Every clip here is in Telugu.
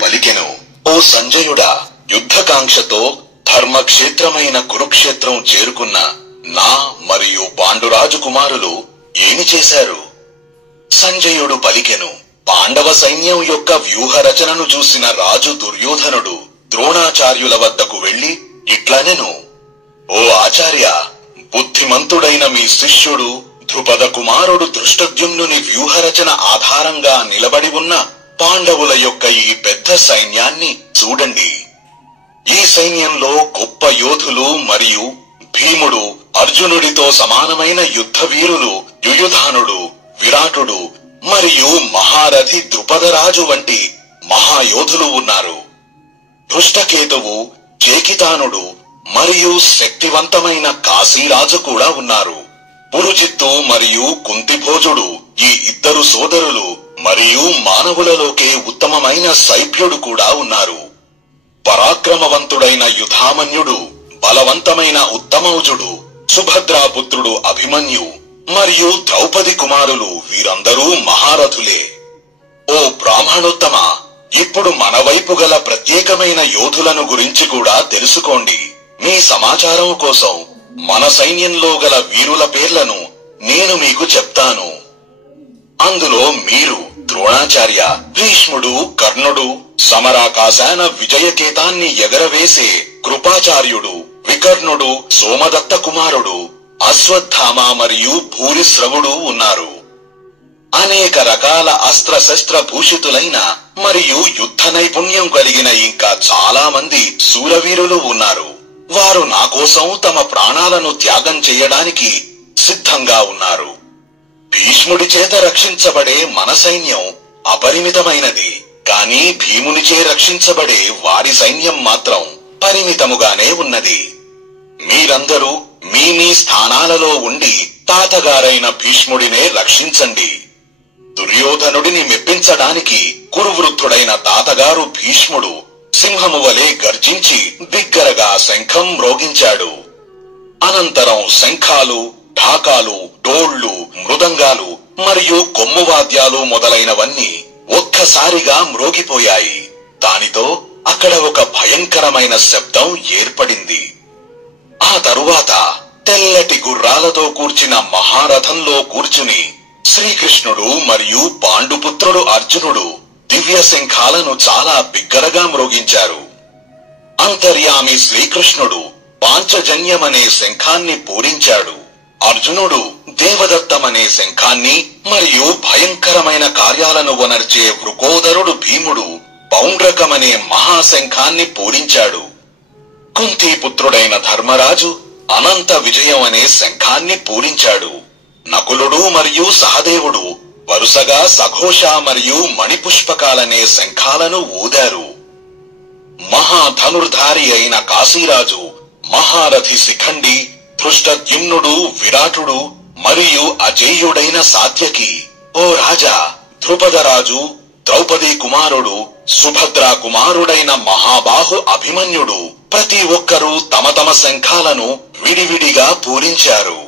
పలికెను, ఓ సంజయుడా, యుద్ధకాంక్షతో ధర్మక్షేత్రమైన కురుక్షేత్రం చేరుకున్న నా మరియు పాండురాజు కుమారులు ఏమి చేశారు? సంజయుడు పలికెను, పాండవ సైన్యం యొక్క వ్యూహ రచనను చూసిన రాజు దుర్యోధనుడు ద్రోణాచార్యుల వద్దకు వెళ్లి ఇట్లనెను, ఓ ఆచార్య, బుద్ధిమంతుడైన మీ శిష్యుడు ధృపద కుమారుడు ధృష్టద్యుమ్నుని వ్యూహరచన ఆధారంగా నిలబడి ఉన్న పాండవుల యొక్క ఈ పెద్ద సైన్యాన్ని చూడండి. ఈ సైన్యంలో గొప్ప యోధులు మరియు భీముడు, అర్జునుడితో సమానమైన యుద్ధ వీరులు యుయుధానుడు, విరాటుడు మరియు మహారథి ద్రుపదరాజు వంటి మహాయోధులు ఉన్నారు. ధృష్టకేతువు, చేకితానుడు మరియు శక్తివంతమైన కాశీరాజు కూడా ఉన్నారు. పురుజిత్తు మరియు కుంతిభోజుడు ఈ ఇద్దరు సోదరులు మరియు మానవులలోకే ఉత్తమమైన సైభ్యుడు కూడా ఉన్నారు. పరాక్రమవంతుడైన యుధామన్యుడు, బలవంతమైన ఉత్తమౌజుడు, సుభద్రాపుత్రుడు అభిమన్యు మరియు ద్రౌపది కుమారులు వీరందరూ మహారథులే. ఓ బ్రాహ్మణోత్తమ, ఇప్పుడు మన వైపు గల ప్రత్యేకమైన యోధులను గురించి కూడా తెలుసుకోండి. మీ సమాచారం కోసం మన సైన్యంలో గల వీరుల పేర్లను నేను మీకు చెప్తాను. అందులో మీరు ద్రోణాచార్య, భీష్ముడు, కర్ణుడు, సమరాకాశాన విజయకేతాన్ని ఎగరవేసే కృపాచార్యుడు, వికర్ణుడు, సోమదత్త కుమారుడు, అశ్వత్థామ మరియు భూరిశ్రవుడు ఉన్నారు. అనేక రకాల అస్త్రశస్త్ర భూషితులైన మరియు యుద్ధ నైపుణ్యం కలిగిన ఇంకా చాలా మంది శూరవీరులు ఉన్నారు. వారు నా కోసం తమ ప్రాణాలను త్యాగం చేయడానికి సిద్ధంగా ఉన్నారు. భీష్ముడి చేత రక్షించబడే మన సైన్యం అపరిమితమైనది, కానీ భీమునిచే రక్షించబడే వారి సైన్యం మాత్రం పరిమితముగానే ఉన్నది. మీరందరూ మీ మీ స్థానాలలో ఉండి తాతగారైన భీష్ముడినే రక్షించండి. దుర్యోధనుడిని మెప్పించడానికి కురువృద్ధుడైన తాతగారు భీష్ముడు సింహము వలె గర్జించి బిగ్గరగా శంఖం మ్రోగించాడు. అనంతరం శంఖాలు, ఢాకాలు, డోళ్లు, మృదంగాలు మరియు కొమ్మువాద్యాలు మొదలైనవన్నీ ఒక్కసారిగా మ్రోగిపోయాయి. దానితో అక్కడ ఒక భయంకరమైన శబ్దం ఏర్పడింది. ఆ తరువాత తెల్లటి గుర్రాలతో కూర్చిన మహారథంలో కూర్చుని శ్రీకృష్ణుడు మరియు పాండుపుత్రుడు అర్జునుడు దివ్య శంఖాలను చాలా బిగ్గరగా మ్రోగించారు. అంతర్యామి శ్రీకృష్ణుడు పాంచజన్యమనే శంఖాన్ని పూరించాడు. అర్జునుడు దేవదత్తమనే శంఖాన్ని మరియు భయంకరమైన కార్యాలను వనర్చే వృకోదరుడు భీముడు పౌండ్రకమనే మహాశంఖాన్ని పూరించాడు. కుంతీపుత్రుడైన ధర్మరాజు అనంత విజయం అనే శంఖాన్ని పూరించాడు. నకులుడు మరియు సహదేవుడు వరుసగా సఘోష మరియు మణిపుష్పకాలనే శంఖాలను ఊదారు. మహాధనుర్ధారి అయిన కాశీరాజు, మహారథి శిఖండి, ధృష్టద్యుమ్నుడు, విరాటుడు మరియు అజేయుడైన సాత్యకి, ఓ రాజా, ధృపదరాజు, ద్రౌపది కుమారుడు, సుభద్రా కుమారుడైన మహాబాహు అభిమన్యుడు ప్రతి ఒక్కరూ తమ తమ శంఖాలను విడివిడిగా పూరించారు.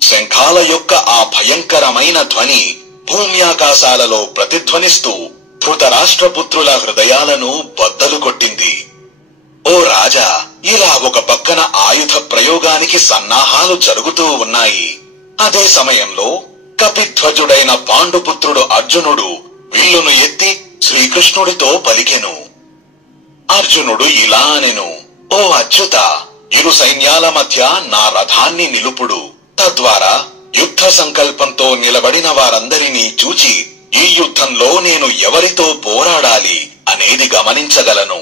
శంఖాల యొక్క ఆ భయంకరమైన ధ్వని భూమ్యాకాశాలలో ప్రతిధ్వనిస్తూ ధృతరాష్ట్రపుత్రుల హృదయాలను బద్దలు కొట్టింది. ఓ రాజా, ఇలా ఒక పక్కన ఆయుధ ప్రయోగానికి సన్నాహాలు జరుగుతూ ఉన్నాయి. అదే సమయంలో కపిధ్వజుడైన పాండుపుత్రుడు అర్జునుడు విల్లును ఎత్తి శ్రీకృష్ణుడితో పలికెను. అర్జునుడు ఇలా అనెను, ఓ అచ్యుత, ఇరు సైన్యాల మధ్య నా రథాన్ని నిలుపుడు. తద్వారా యుద్ధ సంకల్పంతో నిలబడిన వారందరినీ చూచి ఈ యుద్ధంలో నేను ఎవరితో పోరాడాలి అనేది గమనించగలను.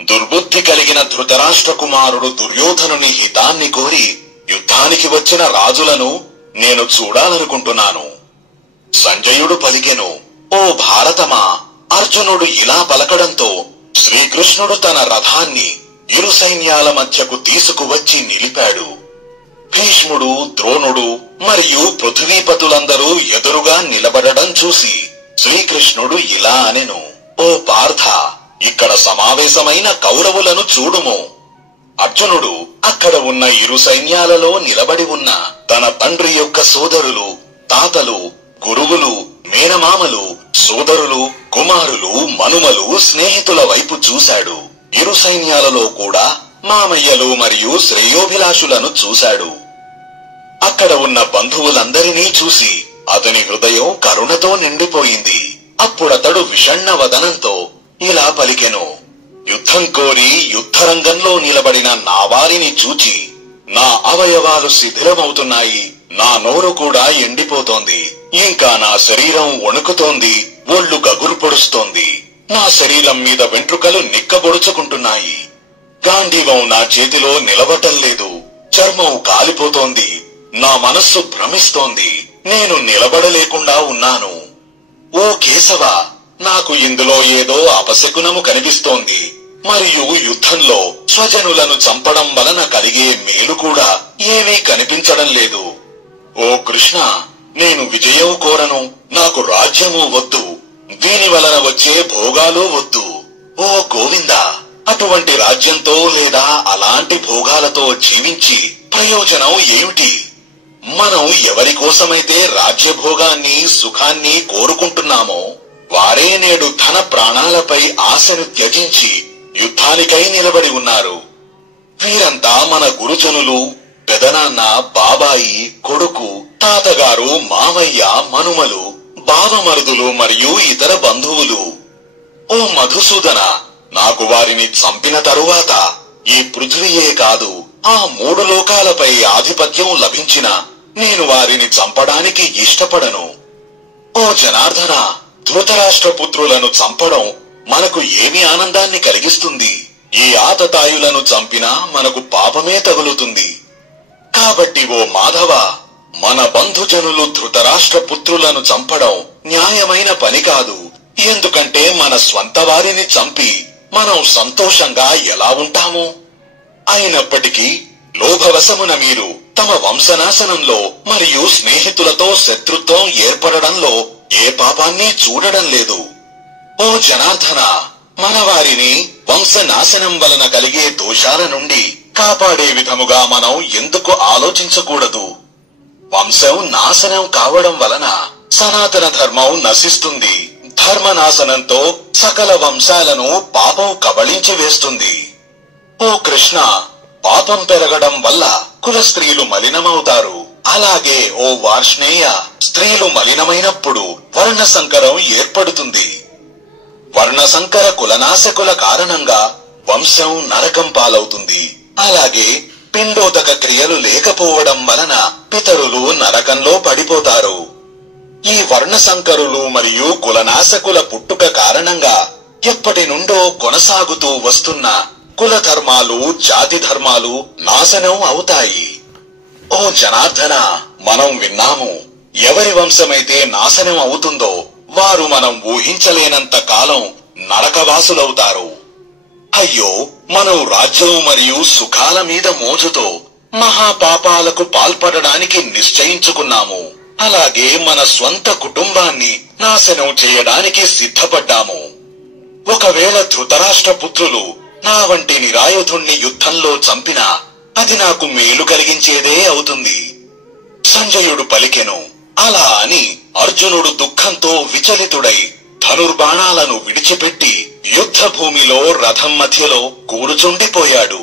దుర్బుద్ధి కలిగిన ధృతరాష్ట్ర కుమారుడు దుర్యోధనుని హితాన్ని కోరి యుద్ధానికి వచ్చిన రాజులను నేను చూడాలనుకుంటున్నాను. సంజయుడు పలికెను, ఓ భారతమా, అర్జునుడు ఇలా పలకడంతో శ్రీకృష్ణుడు తన రథాన్ని ఇరు సైన్యాల మధ్యకు తీసుకువచ్చి నిలిపాడు. భీష్ముడు, ద్రోణుడు మరియు పృథ్వీపతులందరూ ఎదురుగా నిలబడడం చూసి శ్రీకృష్ణుడు ఇలా అనెను, ఓ పార్థ, ఇక్కడ సమావేశమైన కౌరవులను చూడుము. అర్జునుడు అక్కడ ఉన్న ఇరు సైన్యాలలో నిలబడి ఉన్న తన తండ్రి యొక్క సోదరులు, తాతలు, గురువులు, మేనమామలు సోదరులు, కుమారులు, మనుమలు, స్నేహితుల వైపు చూశాడు. ఇరు సైన్యాలలో కూడా మామయ్యలు మరియు శ్రేయోభిలాషులను చూశాడు. అక్కడ ఉన్న బంధువులందరినీ చూసి అతని హృదయం కరుణతో నిండిపోయింది. అప్పుడతడు విషణ్ణ వదనంతో ఇలా పలికెను: యుద్ధం కోరి యుద్ధరంగంలో నిలబడిన నా వారిని చూచి నా అవయవాలు శిథిలమవుతున్నాయి. నా నోరు కూడా ఎండిపోతోంది. ఇంకా నా శరీరం వణుకుతోంది. ఒళ్ళు గగురు పొడుస్తోంది. నా శరీరం మీద వెంట్రుకలు నిక్కబొడుచుకుంటున్నాయి. గాంధీవం నా చేతిలో నిలవటం లేదు. చర్మం కాలిపోతోంది. నా మనస్సు భ్రమిస్తోంది. నేను నిలబడలేకుండా ఉన్నాను. ఓ కేశవ, నాకు ఇందులో ఏదో అపశకునము కనిపిస్తోంది. మరియు యుద్ధంలో స్వజనులను చంపడం వలన కలిగే మేలు కూడా ఏమీ కనిపించడం లేదు. ఓ కృష్ణ, నేను విజయం కోరను. నాకు రాజ్యము వద్దు. దీని వలన వచ్చే భోగాలు వద్దు. ఓ గోవింద, అటువంటి రాజ్యంతో లేదా అలాంటి భోగాలతో జీవించి ప్రయోజనం ఏమిటి? మనం ఎవరి కోసమైతే రాజ్యభోగాన్ని, సుఖాన్ని కోరుకుంటున్నామో వారే నేడు ధన ప్రాణాలపై ఆశను త్యజించి యుద్ధానికై నిలబడి ఉన్నారు. వీరంతా మన గురుజనులు, పెదనాన్న, బాబాయి, కొడుకు, తాతగారు, మామయ్య, మనుమలు, బావమరుదులు మరియు ఇతర బంధువులు. ఓ మధుసూదన, నాకు వారిని చంపిన తరువాత ఈ పృథ్వీయే కాదు, ఆ 3 లోకాలపై ఆధిపత్యం లభించిన నేను వారిని చంపడానికి ఇష్టపడను. ఓ జనార్దన, ధృతరాష్ట్రపుత్రులను చంపడం మనకు ఏమి ఆనందాన్ని కలిగిస్తుంది? ఈ ఆతతాయులను చంపినా మనకు పాపమే తగులుతుంది. కాబట్టి ఓ మాధవ, మన బంధుజనులు ధృతరాష్ట్రపుత్రులను చంపడం న్యాయమైన పని కాదు. ఎందుకంటే మన స్వంత వారిని చంపి మనం సంతోషంగా ఎలా ఉంటాము? అయినప్పటికీ లోభవశమున మీరు తమ వంశనాశనంలో మరియు స్నేహితులతో శత్రుత్వం ఏర్పడడంలో ఏ పాపాన్ని చూడడం లేదు. ఓ జనార్దన, మన వారిని వంశనాశనం వలన కలిగే దోషాల నుండి కాపాడే విధముగా మనం ఎందుకు ఆలోచించకూడదు? వంశం నాశనం కావడం వలన సనాతన ధర్మం నశిస్తుంది. ధర్మనాశనంతో సకల వంశాలను పాపం కబళించి వేస్తుంది. ఓ కృష్ణ, పాపం పెరగడం వల్ల కుల స్త్రీలు మలినమవుతారు. అలాగే ఓ వార్ష్ణేయ, స్త్రీలు మలినమైనప్పుడు వర్ణ సంకరం ఏర్పడుతుంది. వర్ణ సంకర కులనాశకుల కారణంగా వంశం నరకం పాలవుతుంది. అలాగే పిండోదక క్రియలు లేకపోవడం వలన పితరులు నరకంలో పడిపోతారు. ఈ వర్ణ సంకరులు మరియు కులనాశకుల పుట్టుక కారణంగా ఎప్పటి నుండో కొనసాగుతూ వస్తున్న కుల ధర్మాలు, జాతి ధర్మాలు నాశనం అవుతాయి. ఓ జనార్దన, మనం విన్నాము, ఎవరి వంశమైతే నాశనం అవుతుందో వారు మనం ఊహించలేనంత కాలం నరకవాసులవుతారు. అయ్యో, మనం రాజ్యం మరియు సుఖాల మీద మోజుతో మహాపాపాలకు పాల్పడడానికి నిశ్చయించుకున్నాము. అలాగే మన స్వంత కుటుంబాన్ని నాశనం చేయడానికి సిద్ధపడ్డాము. ఒకవేళ ధృతరాష్ట్రపుత్రులు నా వంటి నిరాయుధుణ్ణి యుద్ధంలో చంపినా అది నాకు మేలు కలిగించేదే అవుతుంది. సంజయుడు పలికెను. అలా అని అర్జునుడు దుఃఖంతో విచలితుడై ధనుర్బాణాలను విడిచిపెట్టి యుద్ధ భూమిలో రథం మధ్యలో కూర్చుండిపోయాడు.